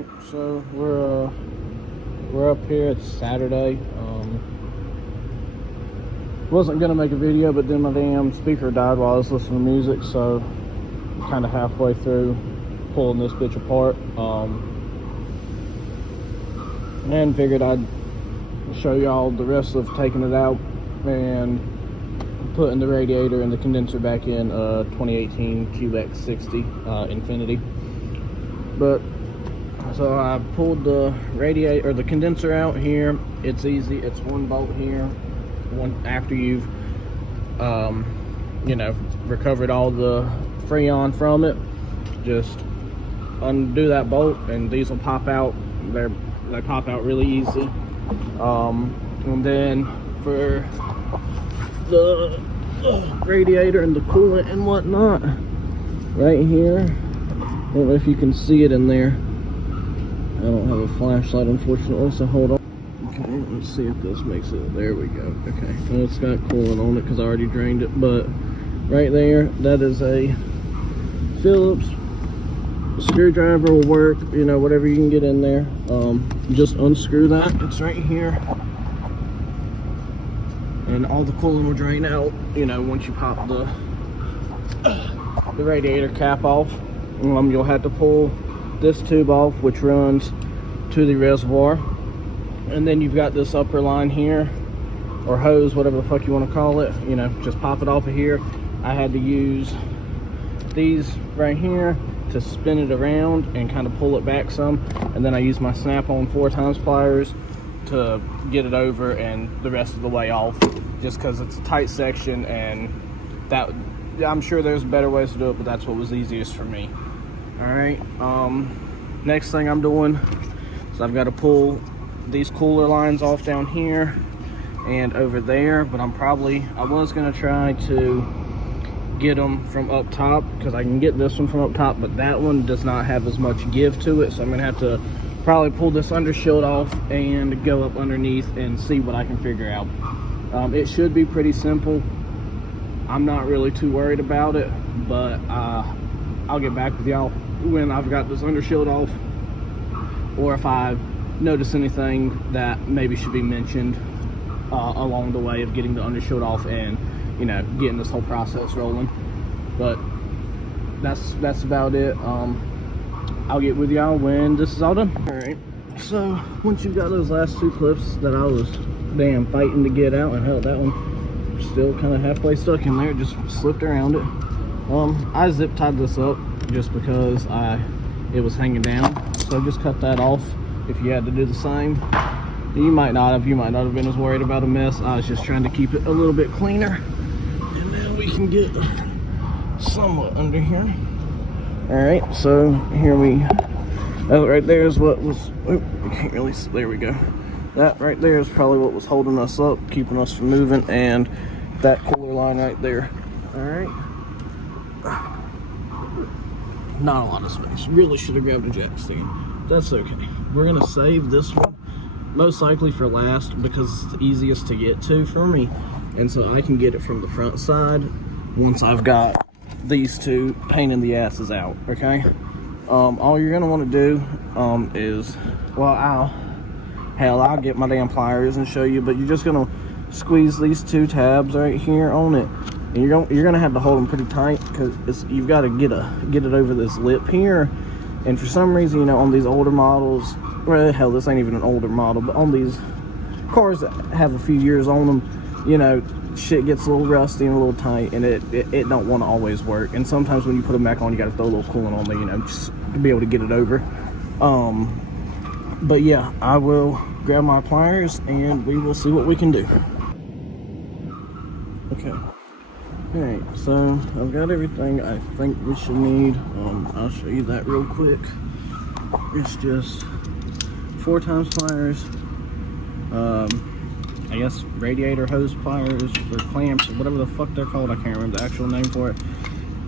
Alright, so we're up here. It's Saturday. Wasn't gonna make a video, but then my damn speaker died while I was listening to music, so I'm kind of halfway through pulling this bitch apart. And figured I'd show y'all the rest of taking it out and putting the radiator and the condenser back in 2018 QX60 Infinity. But so I pulled the radiator or the condenser out here. It's easy. It's one bolt here. One after you've recovered all the freon from it, just undo that bolt and these will pop out. They pop out really easy. And then for the radiator and the coolant and whatnot, right here, I don't know if you can see it in there. I don't have a flashlight, unfortunately, so hold on. Okay, let's see if this makes it. There we go. Okay, well, it's got coolant on it because I already drained it, but right there, that is a Phillips screwdriver will work, whatever you can get in there. Just unscrew that. It's right here, and all the coolant will drain out, once you pop the radiator cap off. You'll have to pull this tube off, which runs to the reservoir, and then you've got this upper line here, or hose, whatever the fuck you want to call it. Just pop it off of here. I had to use these right here to spin it around and kind of pull it back some, and then I use my snap-on 4x pliers to get it over and the rest of the way off, just because it's a tight section, and that I'm sure there's better ways to do it, but that's what was easiest for me. All right, next thing I'm doing is I've got to pull these cooler lines off down here and over there, but I was gonna try to get them from up top, because I can get this one from up top, but that one does not have as much give to it, so I'm gonna have to probably pull this undershield off and go up underneath and see what I can figure out. It should be pretty simple. I'm not really too worried about it, but I'll get back with y'all when I've got this undershield off, or if I notice anything that maybe should be mentioned along the way of getting the undershield off and getting this whole process rolling. But that's about it. I'll get with y'all when this is all done. All right, so once you've got those last two clips that I was damn fighting to get out, and hell, that one still kind of halfway stuck in there, just slipped around it. I zip tied this up just because it was hanging down, so just cut that off. If you had to do the same, you might not have been as worried about a mess. I was just trying to keep it a little bit cleaner, and now we can get somewhat under here. All right, so here that right there is what was, you can't really see, there we go. That right there is probably what was holding us up, keeping us from moving, and that cooler line right there. All right, not a lot of space. Really should have grabbed a jack stand. That's okay. We're gonna save this one most likely for last, because it's the easiest to get to for me, and so I can get it from the front side once I've got these two pain in the asses out. Okay, all you're gonna want to do is, well, I'll get my damn pliers and show you, but you're just gonna squeeze these two tabs right here on it, and you're gonna have to hold them pretty tight, because you've got to get it over this lip here. And for some reason, on these older models, well, hell, this ain't even an older model, but on these cars that have a few years on them, shit gets a little rusty and a little tight, and it don't want to always work. And sometimes when you put them back on, you got to throw a little coolant on there, just to be able to get it over. But yeah, I will grab my pliers and we will see what we can do. Okay. Alright, so I've got everything I think we should need. I'll show you that real quick. It's just 4x pliers, I guess radiator hose pliers or clamps or whatever the fuck they're called. I can't remember the actual name for it.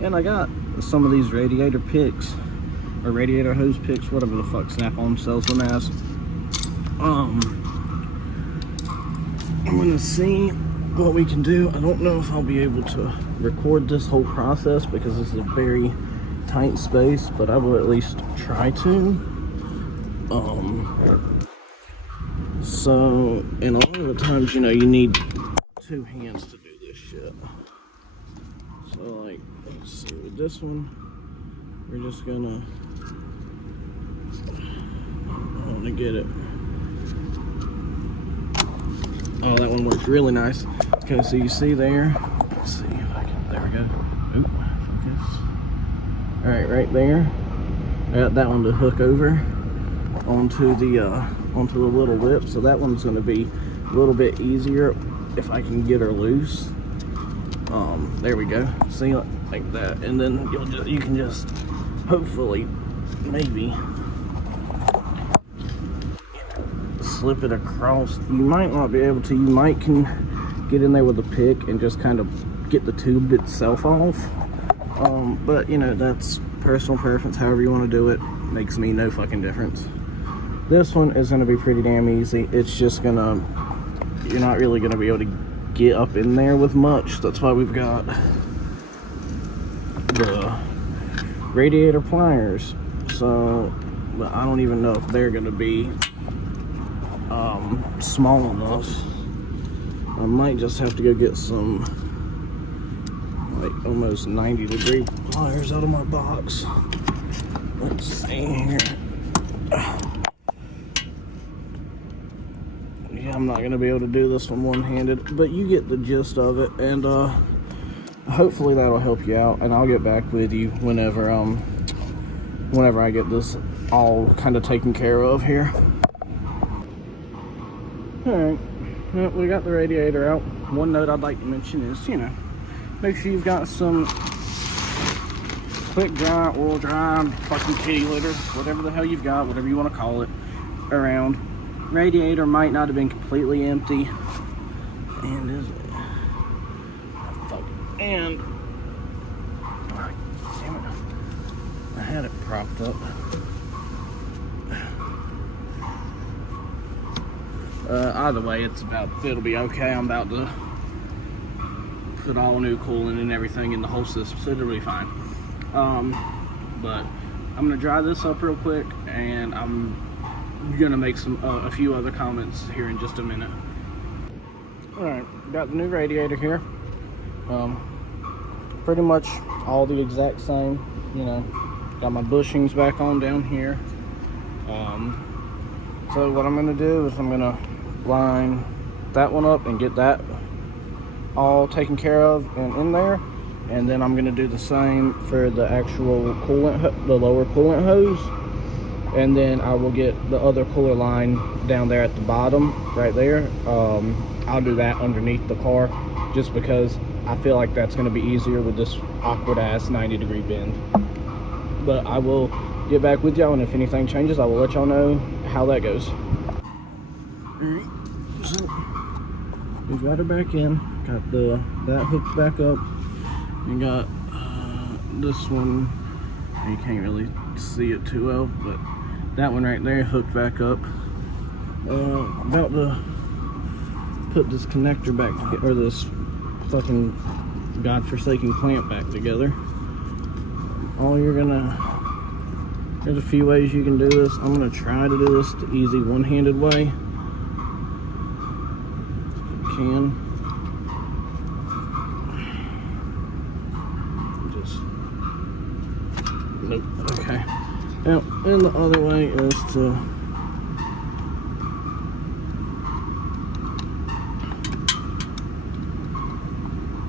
And I got some of these radiator picks, or radiator hose picks, whatever the fuck Snap-on sells them as. I'm gonna see what we can do. I don't know if I'll be able to record this whole process because this is a very tight space, but I will at least try to. So, and a lot of the times, you know, you need 2 hands to do this shit. So, like, let's see, with this one, we're just gonna, I want to get it. Oh, that one works really nice. Okay, so you see there, let's see if I can, there we go. Oop, focus. All right, right there. I got that one to hook over onto the little lip, so that one's going to be a little bit easier if I can get her loose. There we go. See, like that, and then you can just hopefully maybe slip it across. You might not be able to. You might can get in there with a pick and just kind of get the tube itself off. But you know, that's personal preference. However you want to do it, makes me no fucking difference. This one is going to be pretty damn easy. It's just gonna, you're not really going to be able to get up in there with much. That's why we've got the radiator pliers. So, but I don't even know if they're going to be small enough. I might just have to go get some like almost 90-degree pliers out of my box. Let's see here. Yeah, I'm not gonna be able to do this one one-handed, but you get the gist of it, and hopefully that'll help you out, and I'll get back with you whenever I get this all kind of taken care of here. Alright, well, we got the radiator out. One note I'd like to mention is, you know, make sure you've got some quick dry, oil dry, fucking kitty litter, whatever the hell you've got, whatever you want to call it, around. Radiator might not have been completely empty. And is it? Fuck. And damn it, I had it propped up. Either way, it'll be okay. I'm about to put all new coolant and everything in the whole system, so it'll be fine. But I'm gonna dry this up real quick, and I'm gonna make a few other comments here in just a minute. All right, got the new radiator here. Pretty much all the exact same. You know, got my bushings back on down here. So what I'm gonna do is I'm gonna line that one up and get that all taken care of and in there, and then I'm gonna do the same for the actual coolant, the lower coolant hose, and then I will get the other cooler line down there at the bottom right there. I'll do that underneath the car just because I feel like that's going to be easier with this awkward ass 90-degree bend. But I will get back with y'all, and if anything changes I will let y'all know how that goes. Alright, so we've got her back in, got that hooked back up, and got this one, you can't really see it too well, but that one right there hooked back up. About to put this connector back together, or this fucking godforsaken clamp back together. There's a few ways you can do this. I'm gonna try to do this the easy one-handed way. If you can. Nope. Okay. Now, and the other way is to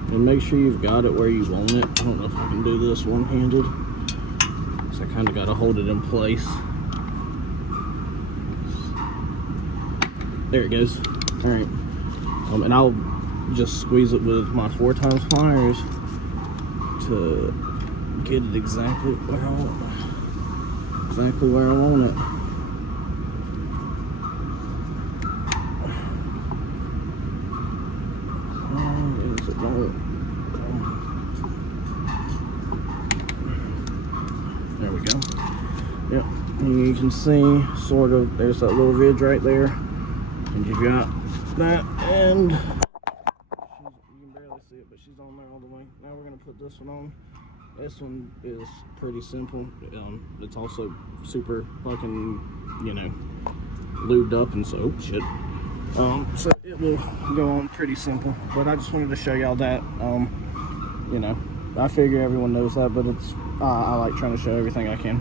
and make sure you've got it where you want it. I don't know if I can do this one-handed, so I kind of got to hold it in place. There it goes. All right, and I'll just squeeze it with my 4x pliers to get it exactly where I want it. There we go. Yep, and you can see sort of there's that little ridge right there, and you've got that, and you can barely see it, but she's on there all the way. Now we're gonna put this one on. This one is pretty simple. It's also super fucking, you know, lubed up and so shit. So it will go on pretty simple. But I just wanted to show y'all that. You know, I figure everyone knows that, but it's I like trying to show everything I can.